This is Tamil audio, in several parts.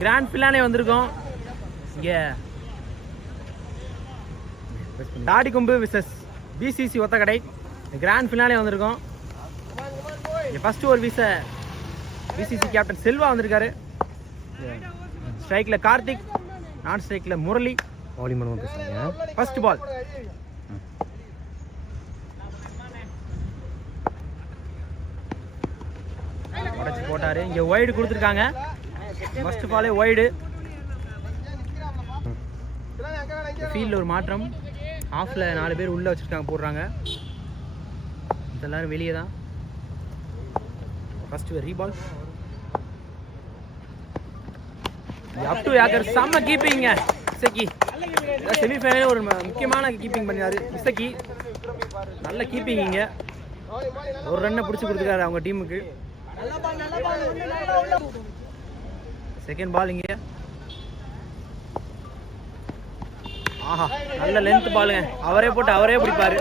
கிராண்ட் ஃபினாலே வந்திருக்கோம். இங்கே தாடிக்கொம்பு விசஸ் பிசிசி ஒத்தக்கடை கிராண்ட் ஃபினாலே வந்திருக்கோம். இங்கே ஃபர்ஸ்ட் ஒரு வீச பிசிசி கேப்டன் செல்வா வந்திருக்காரு. ஸ்ட்ரைக்கில் கார்த்திக், நான் ஸ்ட்ரைக்கில் முரளி. ஃபர்ஸ்ட் பால் உடச்சி போட்டாரு. இங்கே ஒய்டு கொடுத்துருக்காங்க. ஃபர்ஸ்ட் பாலே ஒய்டு. ஃபீல்டில் ஒரு மாற்றம். ஆஃபில் 4 பேர் உள்ளே வச்சுருக்காங்க, போடுறாங்க. எல்லாரும் வெளியே தான். ஃபர்ஸ்ட் ரீபால். அப் டு யாக்கர் செம்ம கீப்பிங்க இசக்கி. செமிஃபைனல் ஒரு முக்கியமான கீப்பிங் பண்ணினாரு இசக்கி. நல்ல கீப்பிங். இங்கே ஒரு ரன்னை பிடிச்சி கொடுத்துருக்காரு அவங்க டீமுக்கு. செகண்ட் பால் இங்கே. ஆஹா, நல்ல லென்த் பாலுங்க. அவரே போட்டு அவரே பிடிப்பாரு.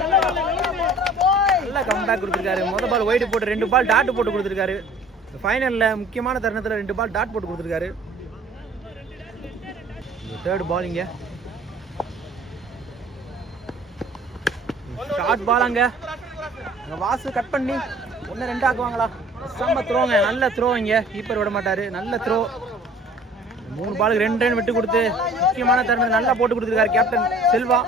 நல்ல கம்பேக் கொடுத்துருக்காரு. முதல் பால் ஒயிட் போட்டு 2 பால் டாட் போட்டு கொடுத்துருக்காரு. ஃபைனலில் முக்கியமான தருணத்தில் 2 பால் டாட் போட்டு கொடுத்துருக்காரு. தேர்ட் பால் இங்கே. ஷார்ட் பால் அங்கே வாசு கட் பண்ணி 1-2 ஆக்குவாங்களா? செம்ம த்ரோங்க. நல்ல த்ரோ. இங்கே கீப்பர் விட மாட்டாரு. நல்ல த்ரோ. 3 பாலுக்கு 2 ரன் விட்டு கொடுத்து முக்கியமான தருணம் நல்லா போட்டு கொடுத்துருக்காரு கேப்டன் செல்வா.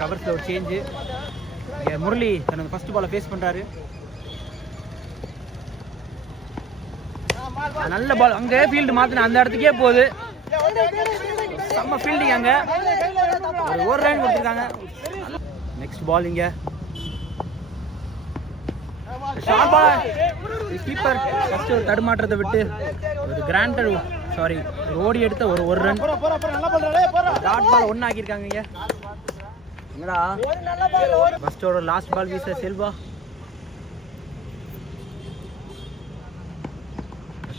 கவர்ஸில் ஒரு சேஞ்சு. இங்கே முரளி தனது ஃபர்ஸ்ட் பாலை ஃபேஸ் பண்ணுறாரு. நல்ல பால். அங்கே ஃபீல்டு மாற்றின அந்த இடத்துக்கே போகுது. செம்ம ஃபீல்டிங். அங்கே ஒரு ரன் கொடுத்துருக்காங்க. நெக்ஸ்ட் பால் இங்கே. Short ball. கீப்பர் ஃபர்ஸ்ட் ஒரு தடுமாற்றத்தை விட்டு ஒரு கிராண்டட் சாரி ஓடி எடுத்த ஒரு ரன். Dot ball 1 ஆக்கியிருக்காங்க. இங்கே என்னடா ஃபர்ஸ்டோட லாஸ்ட் பால் வீச செல்வா.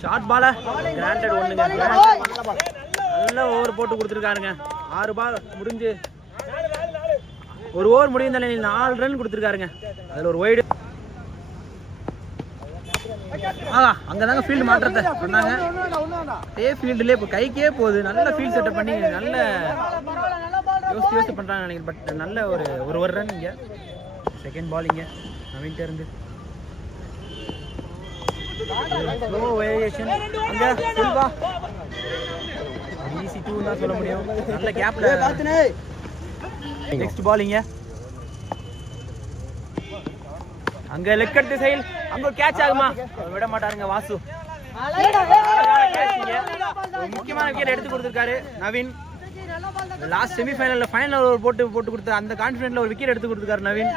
ஷார்ட் பால கிராண்டட் 1ங்க. நல்ல ஓவர் போட்டு கொடுத்துருக்காருங்க. 6 பால் முடிஞ்சு ஒரு ஓவர் முடியும் தானே 4 ரன் கொடுத்துருக்காருங்க. அதில் ஒரு ஒய்டு. அங்கதாங்க ஃபீல்டு மாற்றத்தை பண்ணாங்க. அதே ஃபீல்டுலேயே இப்போ கைக்கே போகுது. நல்ல ஃபீல்ட் செட்டப் பண்ணி நல்ல யோசிச்சு பண்ணுறாங்க நினைக்கிறேன். பட் நல்ல ஒரு ரன் இங்கே. செகண்ட் பால் இங்கே நவீன்ட்ட இருந்து ஸ்லோ வேரியேஷன். அங்கே செல்வா ஈஸி 2 தான் சொல்ல முடியும். நல்ல கேப்ல. நெக்ஸ்ட் பால் இங்கே. அங்க லெக்கட் திசையில் அங்க ஒரு கேட்ச் ஆகுமா? விட மாட்டாருங்க வாசு. முக்கியமான விக்கெட் எடுத்து கொடுத்துருக்காரு நவீன். லாஸ்ட் செமிஃபைனல்ல ஃபைனல் ஒரு போட்டு கொடுத்த அந்த கான்ஃபிடென்ட்ல ஒரு விக்கெட் எடுத்து கொடுத்துருக்காரு நவீன்.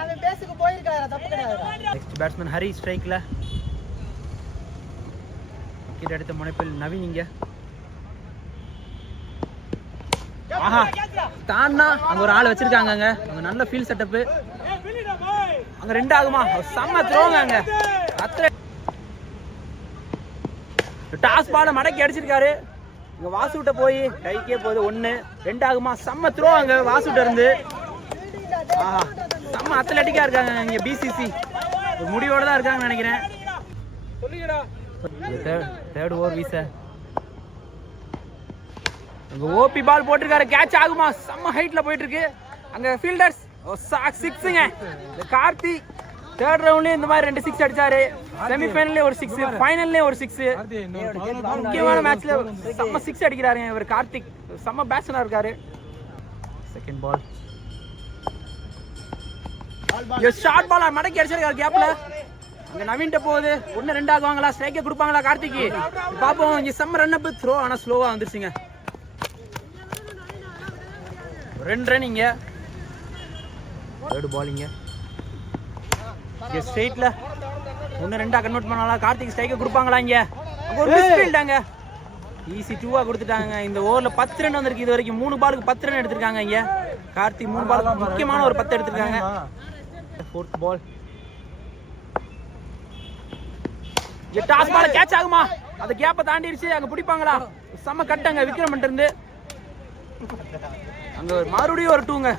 நெக்ஸ்ட் பேட்ஸ்மேன் ஹரி ஸ்ட்ரைக்ல. விக்கெட் எடுத்த முனைப்பில் நவீன். இங்க ஆஹா தான்னா அங்க ஒரு ஆள் வச்சிருக்காங்க. அங்க நல்ல ஃபீல்ட் செட்டப். அங்க 2 ஆகுமா? செம்ம த்ரோங்க. அங்க டாஸ் பால மடக்கி அடிச்சிருக்காரு. இங்க வாசுட்ட போய் கைக்கே போகுது. 1-2 ஆகுமா? செம்ம த்ரோ அங்க வாசுட்ட இருந்து. ஆஹா, செம்ம அத்லெட்டிக்கா இருக்காங்க இங்க பிசிசி. ஒரு முடிவோட தான் இருக்காங்கன்னு நினைக்கிறேன். தேர்ட் ஓவர் வீச அங்க ஓபி பால் போட்டிருக்காரு. கேட்ச் ஆகுமா? செம்ம ஹைட்ல போயிட்டு இருக்கு. அங்க ஃபீல்டர்ஸ் 6ங்க. கார்த்தி தேர்ட் ரவுண்ட்லயே இந்த மாதிரி 2 6 அடிச்சாரு. செமிஃபைனல்ல ஒரு 6, ஃபைனல்ல ஒரு 6. முக்கியமான மேட்ச்ல செம்ம 6 அடிக்கிறாருங்க இவர் கார்த்திக். செம்ம பேட்ஸ்மேனா இருக்காரு. Second ball. ஷார்ட் பால் மடக்கி அடிச்சிருக்காரு கேப்ல. அங்க நவீன்ட்ட போகுது. 1-2 ஆகுவாங்களா? ஸ்ட்ரைக்கே கொடுப்பாங்களா கார்த்திக்கு? பாப்போம். இங்க செம்ம ரன் அப் த்ரோ. ஆனா ஸ்லோவா வந்துருச்சுங்க. 2 ரன் இங்க. தேர்ட் பாலிங்க. ஸ்ட்ரைட்ல 1-2 கன்வெர்ட் பண்ணாலா? கார்த்திக் ஸ்ட்ரைக்கை கொடுப்பாங்களா? இங்க ஒரு மிஸ்ஃபீல்டாங்க. ஈஸி 2 கொடுத்துட்டாங்க. இந்த ஓவர்ல 10 ரன் வந்திருக்கு. இது வரைக்கும் 3 பாலுக்கு 10 ரன் எடுத்திருக்காங்க. இங்க கார்த்திக் 3 பாலுக்கு முக்கியமான ஒரு 10 எடுத்திருக்காங்க. Fourth ball. Toss ball catch ஆகுமா? அந்த கேப்பை தாண்டிடுச்சு. அங்க பிடிப்பாங்களா? செம்ம கட்டங்க விக்ரமன்ட்ட இருந்து. அங்க மறுபடியும் ஒரு 2ங்க.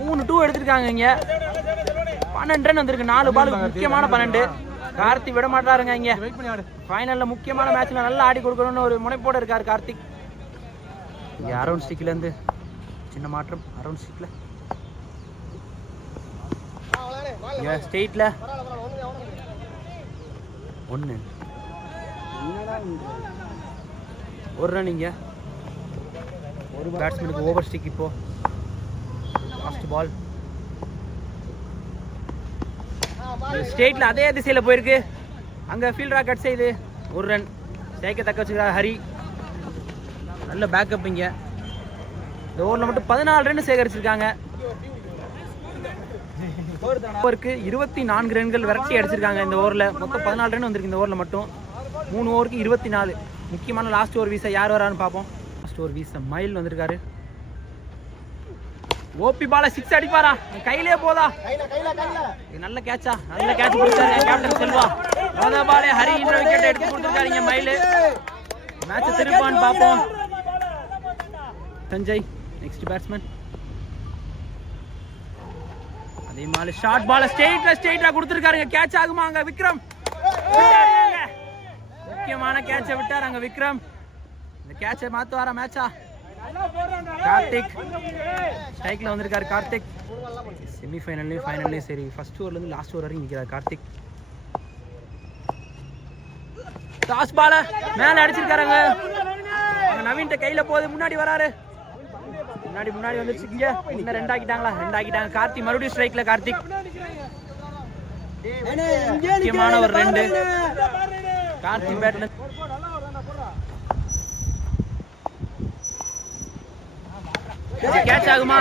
3 2 எடுத்திருக்காங்க. இங்க 12 ரன் வந்திருக்கு. 4 பாலுக்கு முக்கியமான 12. கார்த்தி விட மாட்டாருங்க இங்க. ஃபைனல்ல முக்கியமான மேட்ச்ல நல்லா ஆடி கொடுக்கணும்னு ஒரு முனைப்போட இருக்காரு கார்த்திக். இங்க அரவுண்ட் ஸ்டிக்ல இருந்து சின்ன மாற்றம். அரவுண்ட் ஸ்டிக்ல ஸ்டேட்ல 1 ஒரு ரன். இங்க ஒரு பேட்ஸ்மேனுக்கு ஓவர் ஸ்டிக். இப்போ லாஸ்ட் பால் ஸ்டேட்ல அதே திசையில போயிருக்கு. அங்க ஃபீல்டரா கட் செய்து ஒரு ரன். ஸ்ட்ரைக்கை தக்க வச்சுக்கிறார் ஹரி. நல்ல பேக்கப். இங்க இந்த ஓவரில் மட்டும் 14 ரன் சேகரிச்சிருக்காங்க. ஓவருக்கு 24 ரன்கள் விரட்டி அடிச்சிருக்காங்க. இந்த ஓவரில் மொத்தம் 14 ரன் வந்திருக்கு. இந்த ஓவரில் மட்டும் 3 ஓவருக்கு 24. முக்கியமான லாஸ்ட் ஓவர் வீச யார் வரான்னு பார்ப்போம். லாஸ்ட் ஓவர் வீச மயில் வந்திருக்காரு. ஓபி பால 6 அடிப்பாரா? கையிலே போதா? நல்ல கேட்சா? நல்ல கேட்ச் கொடுத்தாரு கேப்டன் செல்வா. மொத பாலே ஹரி என்ற விக்கெட் எடுத்து கொடுத்திருக்காருங்க மயில். மேட்ச் திருப்பான்னு பார்ப்போம். Sanjay next batsman. அதே மாதிரி ஷார்ட் பால ஸ்ட்ரெயிட்டா கொடுத்திருக்காருங்க. கேட்ச் ஆகுமா? அங்க விக்ரம் முக்கியமான கேட்சை விட்டார் அங்க விக்ரம். இந்த கேட்சை மாத்துவாரா மேட்சா? கார்த்திக் ஸ்ட்ரைக்ல வந்திருக்காரு. கார்த்திக் செமிஃபைனல்லையும் ஃபைனல்லையும் சரி ஃபர்ஸ்ட் ஓவர்ல இருந்து லாஸ்ட் ஓவர் வரைக்கும் நிற்கிறார் கார்த்திக். டாஸ் பால மேல அடிச்சிருக்காருங்க. நவீன் கையில போகுது. முன்னாடி வராரு. முன்னாடி வந்துருச்சு. இங்க இன்னும் 2 ஆக்கிட்டாங்க. கார்த்திக் மறுபடியும் ஸ்ட்ரைக்ல. கார்த்திக் முக்கியமான ஒரு 2. கார்த்திக் பேட்ல கேட்ச் ஆகுமா?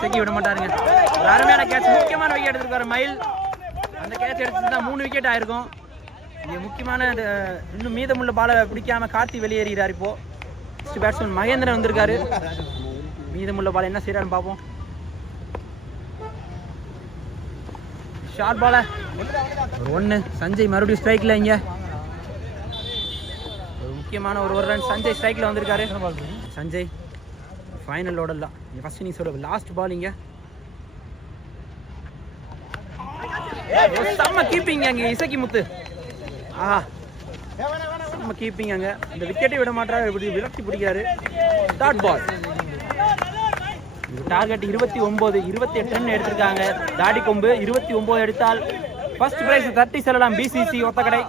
செக்கி விட மாட்டாருங்க. ஒரு அருமையான கேட்ச். முக்கியமான விக்கெட் எடுத்திருக்காரு மயில். அந்த கேட்ச் எடுத்துருந்தா 3 விக்கெட் ஆயிருக்கும். இங்க முக்கியமான இன்னும் மீதமுள்ள பாலை பிடிக்காம கார்த்தி வெளியேறாரு. இப்போ நெக்ஸ்ட் பேட்ஸ்மேன் மகேந்திரன் வந்திருக்காரு. மீதமுள்ள பால் என்ன செய்யறான்னு பார்ப்போம். ஷார்ட் பால 1. சஞ்சய் மறுபடியும் ஸ்ட்ரைக்ல. இங்க ஒரு முக்கியமான ஒரு ரன். சஞ்சய் ஸ்ட்ரைக்ல வந்திருக்காரு. சஞ்சய் ஃபைனல் ஓடலாம். ஃபர்ஸ்ட் இன்னிங்ஸோட லாஸ்ட் பால். இங்க செம்ம கீப்பிங் அங்க இசக்கி முத்து. ஆஹா செம்ம கீப்பிங் அங்க. இந்த விக்கெட்டை விட மாட்டாரு. இப்படி விரட்டி பிடிக்கிறாரு. Dot ball. டார்கெட் 29. 28 ரன் எடுத்திருக்காங்க. தாடி கொம்பு 29 எடுத்தால் ஃபர்ஸ்ட் பிரைஸ் 30 செல்லலாம். பிசிசி ஒத்தக்கடை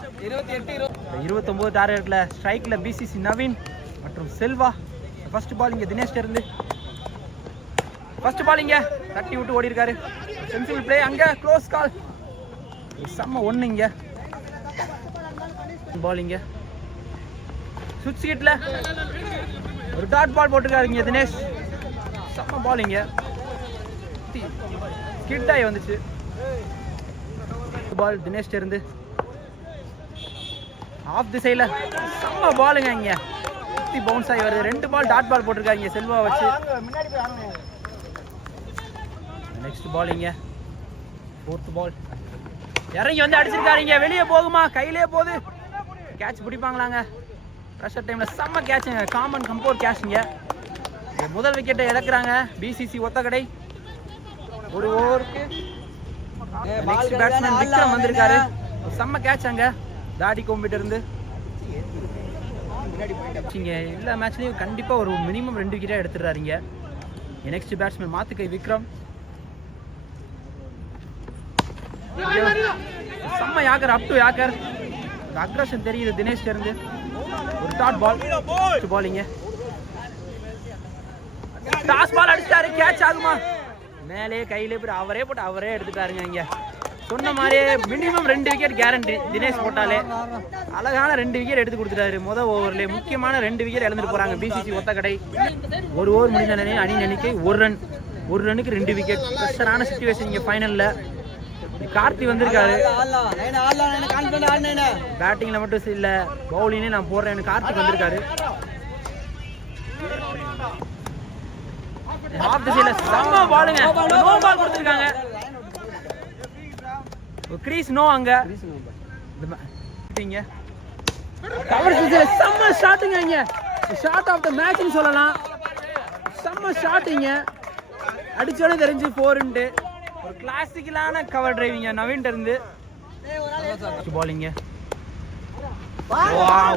29 டார்கெட்ல. ஸ்ட்ரைக்ல பிசிசி நவீன் மற்றும் செல்வா. ஃபர்ஸ்ட் பால் இங்க தினேஷ் இருந்து ஃபர்ஸ்ட் பால் இங்க தட்டி விட்டு ஓடி இருக்காரு. Sensible play. அங்க க்ளோஸ் கால். செம்ம 1. இங்க பால். இங்க சுவிட்ச் ஹிட்ல ஒரு டாட் பால் போட்டுருக்காரு இங்க தினேஷ். செம்ம பால். இங்க ஸ்கிட் ஆகி வந்துச்சு பால். தினேஷ் இருந்து ஆஃப் திசையில செம்ம பாலுங்க. இங்க பவுன்ஸ் ஆகி வருது. 2 பால் டாட் பால் போட்டிருக்காங்க செல்வா வச்சு. Next ball. இங்க 4th பால். இறங்கி வந்து அடிச்சிருக்காருங்க. வெளியே போகுமா? கையிலே போகுது. கேட்ச் பிடிப்பாங்களாங்க? ப்ரெஷர் டைம்ல செம்ம கேட்சுங்க. காமன் கம்போர் கேட்சுங்க. முதல் விக்கெட்டை இழக்கிறாங்க பிசிசி ஒத்தக்கடை. ஒரு ஓவருக்கு நெக்ஸ்ட் பேட்ஸ்மேன் விக்ரம் வந்திருக்காரு. செம்ம கேட்ச் அங்க தாடி கோம்பிட்டு இருந்து. எல்லா மேட்ச்லயும் கண்டிப்பா ஒரு மினிமம் 2 விக்கெட்டா எடுத்துறாருங்க. Next batsman Mathukkai Vikram. செம்ம yorker. Up to yorker. Aggression தெரியுது தினேஷ் இருந்து. ஒரு டாட் பால். பாலிங்க டாஸ் பால் அடிச்சாரு. கேட்ச் ஆகுமா? மேலே கையிலே போய் அவரே போட்டு அவரே எடுத்துட்டாருங்க. இங்க சொன்ன மாதிரியே மினிமம் 2 விக்கெட் கேரண்டி. தினேஷ் போட்டாலே அழகான 2 விக்கெட் எடுத்து கொடுத்துட்டாரு முதல் ஓவர்ல. முக்கியமான 2 விக்கெட் இழந்துட்டு போறாங்க பிசிசி ஒத்தக்கடை. ஒரு ஓவர் முடிந்த அணி எண்ணிக்கை 1 ரன். 1 ரன்னுக்கு 2 விக்கெட். ப்ரெஷரான சிச்சுவேஷன் இங்க ஃபைனல்ல. கார்த்தி வந்திருக்காரு. பேட்டிங்ல மட்டும் இல்ல பவுலிங்ல நான் போடுறேன்னு கார்த்திக் வந்திருக்காரு. ஆஃப் தி சைடுல செம்ம பாலுங்க. நோ பால் கொடுத்திருக்காங்க. கிரீஸ் நோ அங்க. இங்க கவர் சைடுல செம்ம ஷாட்டுங்க. இங்க ஷாட் ஆஃப் தி மேட்ச்னு சொல்லலாம். செம்ம ஷாட்டுங்க. அடிச்சோனே தெரிஞ்சு 4 ன்ட்டு. ஒரு கிளாசிக்கலான கவர் டிரைவிங்க நவீன்ட்ட இருந்து. பாலிங்க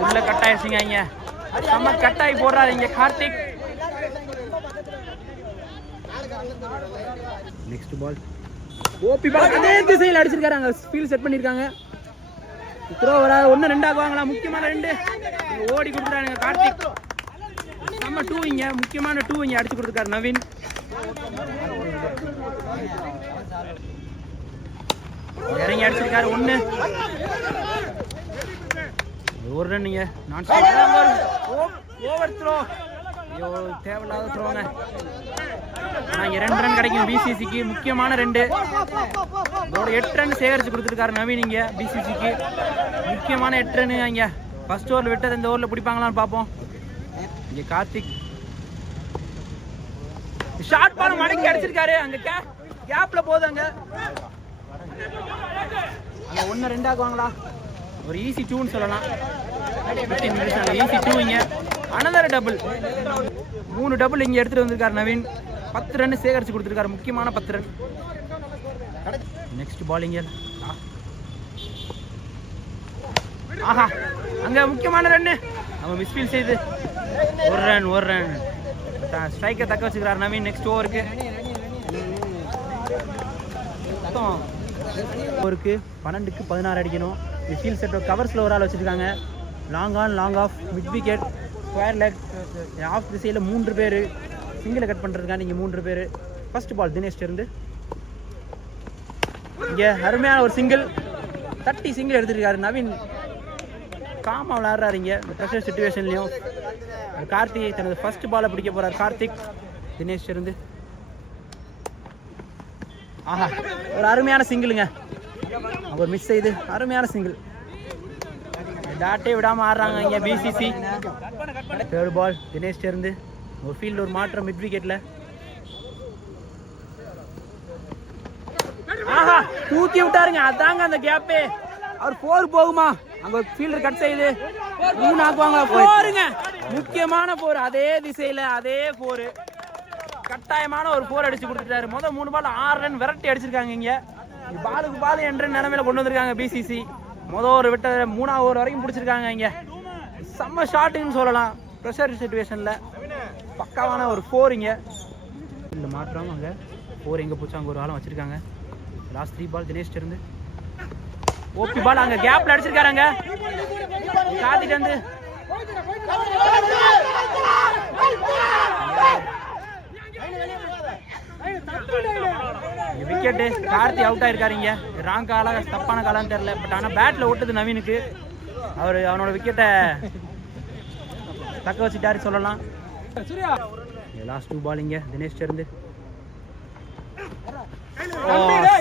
உள்ள கட் ஆயிடுச்சுங்க இங்க செம்ம கட்டாயி போடுறாரு இங்க கார்த்திக். நெக்ஸ்ட் பால் ஓபி பால் அதே திசையில் அடிச்சிருக்காரு. அங்க ஃபீல்ட் செட் பண்ணிருக்காங்க. த்ரோ வர 1-2 ஆகுவாங்களா? முக்கியமான 2 ஓடி கொடுக்குறாங்க கார்த்திக். நம்ம 2 இங்க முக்கியமான 2 இங்க அடிச்சு கொடுத்துருக்காரு நவீன். இறங்கி அடிச்சிருக்காரு 1 ஒரு ரன் இங்க நான் ஓவர் த்ரோ. ஐயோ தேவையில்லாத த்ரோங்க. ஆனால் 2 ரன் கிடைக்கும் பிசிசிக்கு. முக்கியமான 2 இதோட 8 ரன் சேகரிச்சு கொடுத்துருக்காரு நவீன் இங்க பிசிசிக்கு. முக்கியமான 8 ரன் இங்க. ஃபர்ஸ்ட் ஓவரில் விட்டது இந்த ஓவரில் பிடிப்பாங்களான்னு பார்ப்போம். இங்க கார்த்திக் ஷார்ட் பால் மடக்கி அடிச்சிருக்காரு. அங்க கேப்ல போகுது. அங்க 1-2 ஆகுவாங்களா? ஒரு ஈஸி 2ன்னு சொல்லலாம். 15 நிமிஷம் ஈஸி 2 இங்க. அனதர் டபுள் 3 டபுள் இங்க எடுத்துட்டு வந்திருக்காரு நவீன். 10 ரன் சேகரிச்சு கொடுத்துருக்காரு. முக்கியமான 10 ரன். நெக்ஸ்ட் பாலிங்க ஆஹா அங்க முக்கியமான ரன்னு அவன் மிஸ்ஃபீல் செய்து ஒரு ரன் ஸ்ட்ரைக்கை தக்க வச்சுக்கிறார் நவீன். நெக்ஸ்ட் ஓவருக்கு 12க்கு 16 அடிக்கணும். ஃபீல்ட் செட் கவர்ஸில் ஒரு ஆள் வச்சுருக்காங்க. Long on long off mid wicket square leg off திசையில் 3 பேர் சிங்கிளை கட் பண்ணுறதுக்காக இங்கே 3 பேர். ஃபர்ஸ்ட் பால் தினேஷ் இருந்து இங்கே அருமையான ஒரு சிங்கிள் தட்டி சிங்கிள் எடுத்துருக்காரு நவீன். காமாக விளையாடுறாரு இங்கே இந்த ப்ரெஷர் சுச்சுவேஷன்லையும். கார்த்திக் தனது ஃபர்ஸ்ட் பாலை பிடிக்க போகிறார். கார்த்திக் தினேஷ் இருந்து ஆஹா ஒரு அருமையான சிங்கிளுங்க. அவர் மிஸ் செய்து அருமையான சிங்கிள். டாட்டே விடாமல் ஆடுறாங்க இங்கே பிசிசி. தேர்ட் பால் தினேஷ் இருந்து ஒரு ஃபீல்டு ஒரு மாற்றம் மிட் விக்கெட்டில். ஆஹா தூக்கி விட்டாருங்க. அதாங்க அந்த கேப்பே. அவர் 4 போகுமா? அங்க ஃபீல்டர் கட் செய்து 3 ஆக்குவாங்க. 4ங்க முக்கியமான 4. அதே திசையில அதே 4 கட்டாயமான ஒரு 4 அடிச்சு கொடுத்துட்டாரு. முதல் 3 பால் 6 ரன் விரட்டி அடிச்சிருக்காங்க. இங்க பாலுக்கு பால் என்ற நிலைமையில கொண்டு வந்திருக்காங்க பிசிசி. முதல் ஒரு விட்ட 3ஆவது ஓவர் வரைக்கும் பிடிச்சிருக்காங்க. இங்க செம்ம ஷாட்டுன்னு சொல்லலாம். ப்ரெஷர் சுச்சுவேஷன்ல பக்காவான ஒரு 4 இங்க இந்த மாற்றம். அங்க 4 எங்க போச்சு? அங்க ஒரு ஆளம் வச்சிருக்காங்க. லாஸ்ட் 3 பால் தினேஷ் இருந்து ஓபி பால் அங்க கேப்ல அடிச்சிருக்காங்க. கார்த்திக் வந்து விக்கெட். கார்த்தி அவுட் ஆயிருக்காரு. இங்க ராங் காலா தப்பான காலான்னு தெரியல. பட் ஆனா பேட்ல ஓட்டுது நவீனுக்கு. அவனோட விக்கெட்டை தக்க வச்சுட்டாரு சொல்லலாம். லாஸ்ட் 2 பால் இங்க தினேஷ் இருந்து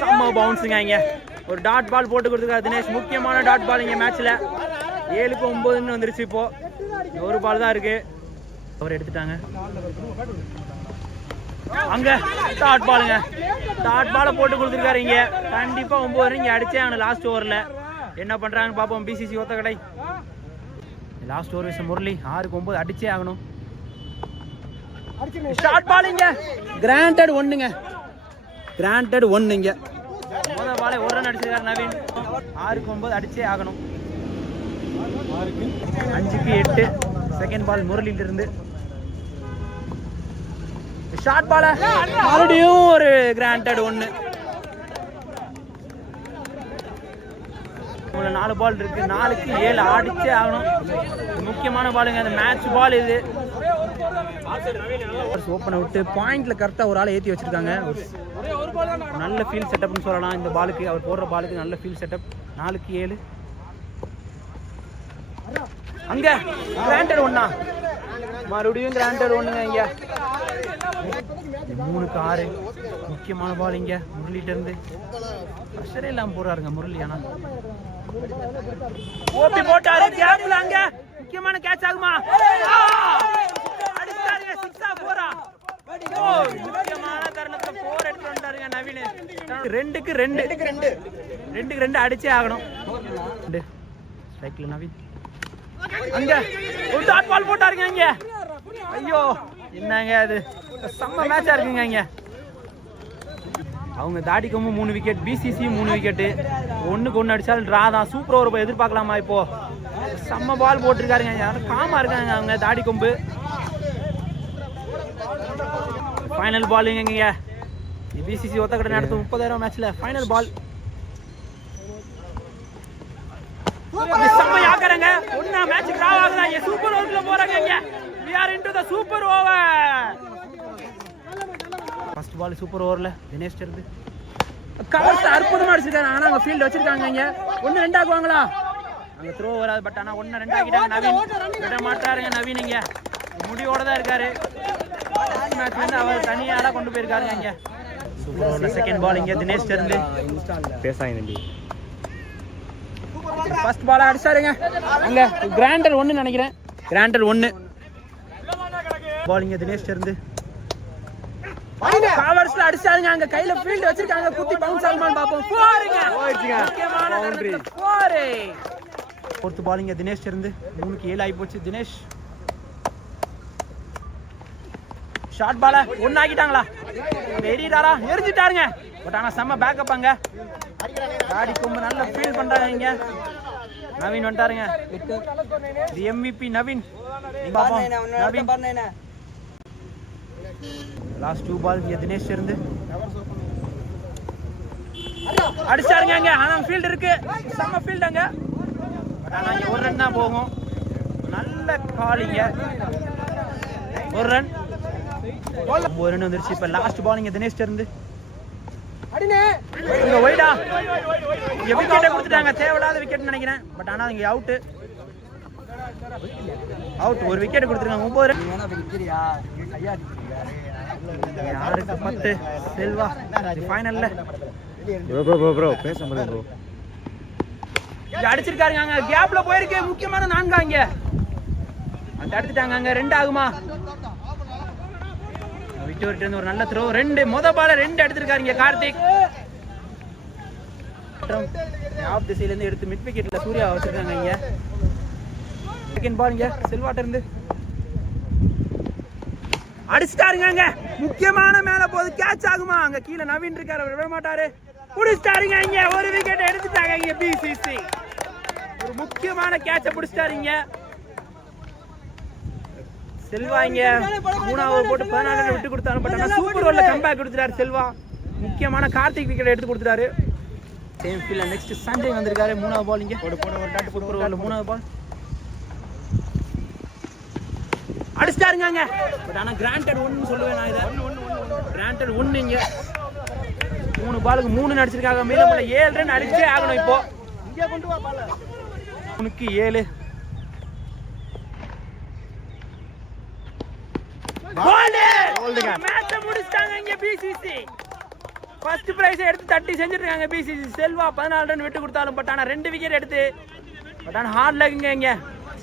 செம்ம பவுன்ஸுங்க. இங்க ஒரு டாட் பால் போட்டு கொடுத்துருக்காரு தினேஷ். முக்கியமான டாட் பால் இங்க மேட்ச்ல. 7க்கு 9ன்னு வந்துருச்சு. இப்போ ஒரு பால் தான் இருக்கு. அவர் எடுத்துட்டாங்க. அங்க டாட் பாலுங்க. டாட் பாலை போட்டு கொடுத்துருக்காரு. இங்க கண்டிப்பா 9 ரன் இங்க அடிச்சே ஆகணும். லாஸ்ட் ஓவர்ல என்ன பண்றாங்கன்னு பாப்போம். பிசிசி ஒத்த கடை லாஸ்ட் ஓவர் விஷயம் முரளி 6க்கு 9 அடிச்சே ஆகணும். ஷார்ட் பால் இங்க கிராண்டட் 1ங்க. கிராண்டட் 1 இங்க. முதல் பாலே 1 ரன் அடிச்சிருக்காரு நவீன். 6க்கு 9 அடிச்சே ஆகணும். 5க்கு 8 செகண்ட் பால் முரளியில இருந்து ஷார்ட் பால மறுபடியும் ஒரு கிராண்டட் 1. 4 பால் இருக்கு. 4க்கு 7 அடிச்சே ஆகணும். முக்கியமான பாலுங்க. அந்த மேட்ச் பால் இது. ஓப்பனை விட்டு பாயிண்ட்ல கரெக்டா ஒரு ஆளை ஏற்றி வச்சிருக்காங்க. நல்ல ஃபீல்ட் செட்டப்னு சொல்லலாம் இந்த பாலுக்கு. அவர் போடுற பாலுக்கு நல்ல ஃபீல்ட் செட்டப். 4க்கு 7 அங்க கிராண்டட் 1. மறுபடியும் கிராண்டட் 1ங்க. இங்க 3க்கு 6 முக்கியமான பால் இங்க முரளிட்ட இருந்து. ப்ரெஷரே இல்லாம போறாருங்க முரளி. ஆனா ஓபி போட்டாரு கேப்ல. அங்க முக்கியமான கேட்ச் ஆகுமா? அடிச்சாருங்க. 6ஆ 4ஆ? முக்கியமான தருணத்துல 4 எடுத்து வந்தாருங்க நவீன். 2க்கு 2 அடிச்சே ஆகணும். ஸ்ட்ரைக்ல நவீன் அங்க ஒரு டாட் பால் போட்டாருங்க. இங்க ஐயோ என்னங்க அது செம்ம மேட்சா இருக்குங்க. இங்க அவங்க தாடி கொம்பு 3 விக்கெட், பிசிசி 3 விக்கெட்டு. 1-1 அடிச்சாலும் ட்ரா தான். சூப்பர் ஓவர் எதிர்பார்க்கலாமா இப்போ? செம்ம பால் போட்டிருக்காருங்க. யாரும் காமா இருக்காங்க அவங்க தாடி கொம்பு. ஃபைனல் பால் எங்க பிசிசி ஒத்தக்கடை நடத்தும் 30,000 மேட்ச்ல ஃபைனல் பால். செம்ம யாக்கறங்க. ஒண்ணா மேட்ச் டிரா ஆகுதாங்க. சூப்பர் ஓவர்ல போறாங்க இங்க. we are into the super over. First ball super ஓவர்ல தினேஷ் இருந்து கவர்ஸ் அற்புதமா அடிச்சிருக்காங்க. ஆனா அங்க ஃபீல்ட் வச்சிருக்காங்க. இங்க 1-2 ஆக்குவாங்களா? அங்க த்ரோ வராது. பட் ஆனா 1-2 ஆக்கிட்டாங்க. நவீன் விட மாட்டாருங்க. நவீன் இங்க முடியோட தான் இருக்காரு. மேட்ச் வந்து அவர் தனியால கொண்டு போயிருக்காருங்க. இங்க சூப்பர் ஓவர்ல செகண்ட் பால் இங்க தினேஷ் இருந்து பேசாங்க. First ball அடிச்சாருங்க. அங்க கிராண்டர் 1 நினைக்கிறேன். கிராண்டர் 1 பால் இங்க தினேஷ் இருந்து கவர்ஸ்ல அடிச்சாருங்க. அங்க கையில ஃபீல்ட் வச்சிருக்காங்க. குத்தி பவுன்ஸ் ஆகுமான்னு பாப்போம். போறீங்க பவுண்டரி 4. ஃபோர்த் பால் இங்க தினேஷ் இருந்து 3-7 ஆகி போச்சு. தினேஷ் ஷார்ட் பால 1 ஆக்கிட்டாங்களா? எரியிட்டாரா? எரிஞ்சிட்டாருங்க. பட் ஆனா செம்ம பேக்கப் அங்க. தாடி கொம்பு நல்ல ஃபீல் பண்றாங்க இங்க. நவீன் வந்துட்டாருங்க. தி எம்விபி நவீன். நவீன் லாஸ்ட் 2 பால் இங்க தினேஷ் இருந்து அடிச்சாருங்க. அங்க ஆனா ஃபீல்ட் இருக்கு. செம்ம ஃபீல்ட் அங்க. பட் ஆனா இங்க 1 ரன் தான் போகும். நல்ல காலிங்க. 1 ரன். 9 ரன் வந்துருச்சு. இப்ப லாஸ்ட் பால் இங்க தினேஷ் இருந்து இங்க வைடா விக்கெட்டை கொடுத்துட்டாங்க. தேவையில்லாத விக்கெட் நினைக்கிறேன். பட் ஆனா இங்க அவுட். ஒரு விக்கெட் கொடுத்துருக்காங்க. 9 ரன். 6-10 செல்வா ஃபைனல்ல ப்ரோ பேச முடியல ப்ரோ. அடிச்சிருக்காருங்க. அங்க கேப்ல போயிருக்கு. முக்கியமான 4 அங்க அந்த எடுத்துட்டாங்க. அங்க 2 ஆகுமா? விட்டோரிட்ட இருந்து ஒரு நல்ல த்ரோ. 2 முத பால 2 எடுத்திருக்காருங்க கார்த்திக். ஆஃப் திசையில இருந்து எடுத்து மிட் விக்கெட்ல சூர்யா வச்சிருக்காங்க. இங்க செகண்ட் பால் இங்க செல்வாட்ட இருந்து அடிச்சிட்டாருங்க. அங்க முக்கியமான மேல போது கேட்ச் ஆகுமா? அங்க கீழே நவீன் இருக்காரு. அவர் விட மாட்டாரு. புடிச்சிட்டாருங்க. இங்க ஒரு விக்கெட் எடுத்துட்டாங்க. இங்க பிசிசி ஒரு முக்கியமான கேட்ச புடிச்சிட்டாருங்க. செல்வா இங்க 3வது போட்டு 14 ரன் விட்டு கொடுத்தாரு. பட் ஆனா சூப்பர் ஓவர்ல கம்பேக் கொடுத்துட்டாரு செல்வா. முக்கியமான கார்த்திக் விக்கெட் எடுத்து கொடுத்துட்டாரு. சேம் ஃபீல்ட்ல நெக்ஸ்ட் சஞ்சய் வந்திருக்காரு. 3வது பால் இங்க ஒரு டாட் சூப்பர் ஓவர்ல 3வது பால் அடிச்சாருங்க. அங்க பட் ஆனா கிராண்டட் 1 சொல்லுவேன் நான். இத கிராண்டட் 1 இங்க 3 பாலுக்கு 3 அடிச்சிருக்காங்க. மீதமுள்ள 7 ரன் அடிச்சே ஆகணும். இப்போ இங்க கொண்டு வா பால். 3-7 மேட்ச் முடிச்சிட்டாங்க. இங்க பிசிசி ஃபர்ஸ்ட் பிரைஸ் எடுத்து தட்டி செஞ்சிருக்காங்க. பிசிசி செல்வா 14 ரன் விட்டு கொடுத்தாலும் பட் ஆனா 2 விக்கெட் எடுத்து பட் ஆனா ஹார்ட் லக்குங்க. இங்க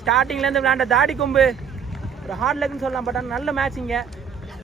ஸ்டார்டிங்ல இருந்து விளையாண்ட தாடி கொம்பு ஒரு ஹார்ட் லக்னு சொல்லலாம். பட் ஆனா நல்ல மேட்ச் இங்க.